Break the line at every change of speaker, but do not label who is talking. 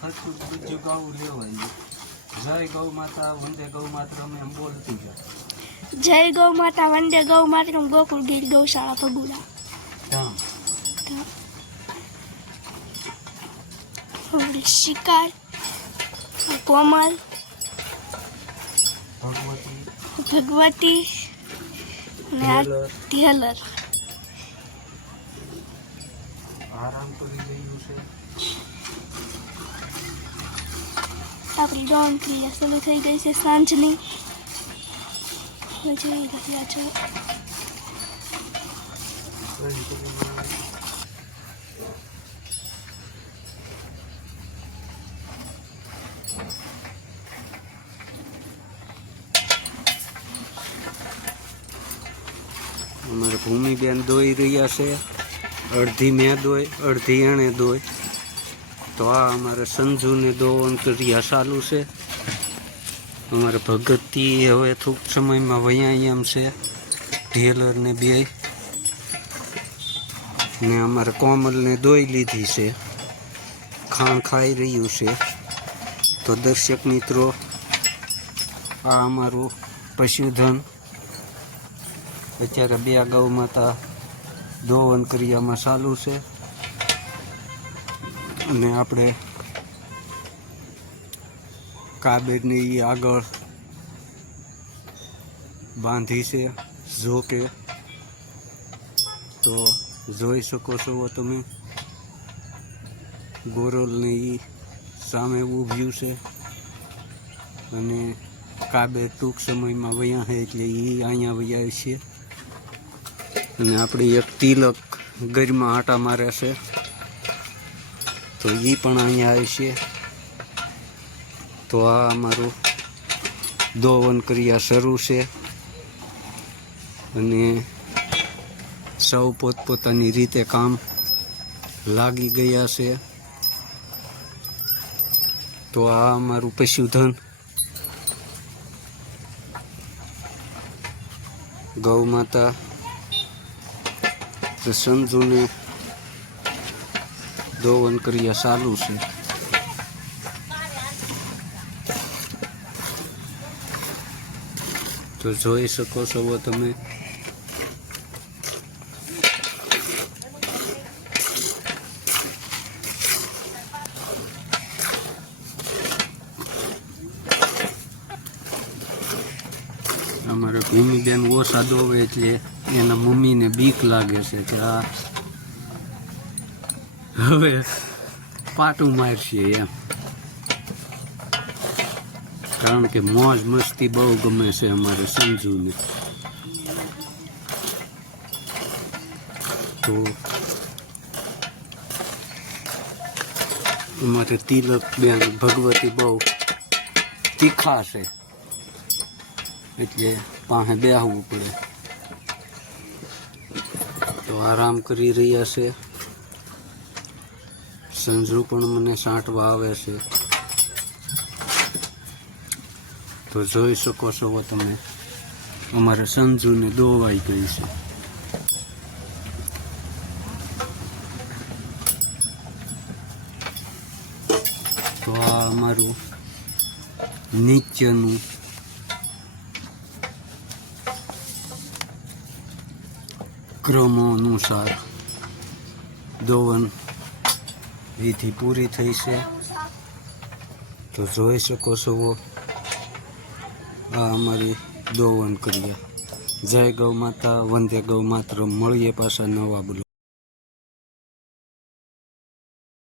સરખું બીજું ગાવું લેવાય જય ગૌ માતા વંદે ગૌ માત્ર અમે બોલતી જાય
જય ગૌ માતા વંદે ગૌ માતરમ ગોકુળ ગીર ગૌશાળા ભગુડા. શિકાર કોમલ
ભગવતી ઢેલર. આરામ કરી રહ્યું છે.
આપણી ડોન ક્રિયા શરૂ થઈ ગઈ છે સાંજની. જોઈ રહ્યા છો.
અમારે ભૂમિબેન દોઈ રહ્યા છે. અડધી મેં દોય અડધી એણે દોય તો આ અમારે સંજુને દોવન કર્યા ચાલુ છે. અમારે ભગતી હવે થોડુંક સમયમાં વયા એમ છે. ઢેલર ને બે. ને અમારે કોમલને દોઈ લીધી છે. ખાણ ખાઈ રહ્યું છે. તો દર્શક મિત્રો, આ અમારું પશુધન. અત્યારે બે ગૌ માતા દોવન ક્રિયામાં ચાલુ છે. અને આપણે કાબેરની આગળ બાંધી છે, જો કે. તો જોઈ શકો છો તમે. ગોરલને સામે ઊભ્યું છે. અને કાબે ટૂંક સમયમાં વયા છે એટલે એ અહીંયા વયા છે. અને આપણે એક તિલક ગરમાં આટા મારે છે. તો એ પણ અહીંયા આવે છે. તો આ અમારું દોવન ક્રિયા શરૂ છે. અને સૌ પોતપોતાની રીતે કામ લાગી ગયા છે. તો આ અમારું પશુધન. ગૌ માતા સંજુને દોવન ક્રિયા ચાલુ છે. તો જોઈ શકો છો તમે. અમારે ભૂમિબેન ઓછા દોવે એટલે એના મમ્મીને બીક લાગે છે કે આ હવે પાટું મારશે એમ. કારણ કે મોજ મસ્તી બહુ ગમે છે અમારે સંજુને. તો અમારે તિલક બેન ભગવતી બહુ તીખા છે એટલે પાસે બેહવું પડે. તો આરામ કરી રહ્યા છે. સંજુ પણ મને સાંટવા આવે છે. તો જોઈ શકો છો તમે, અમારે સંજુને દોવાઈ ગઈ છે. તો આ અમારું નીચેનું ક્રમો અનુસાર દોવન વિધિ પૂરી થઈ છે. તો જોઈ શકો છો આ અમારી દોવન ક્રિયા. જય ગૌ માતા, વંદે ગૌ માત્ર મળીએ પાછા નવા બ્લોગ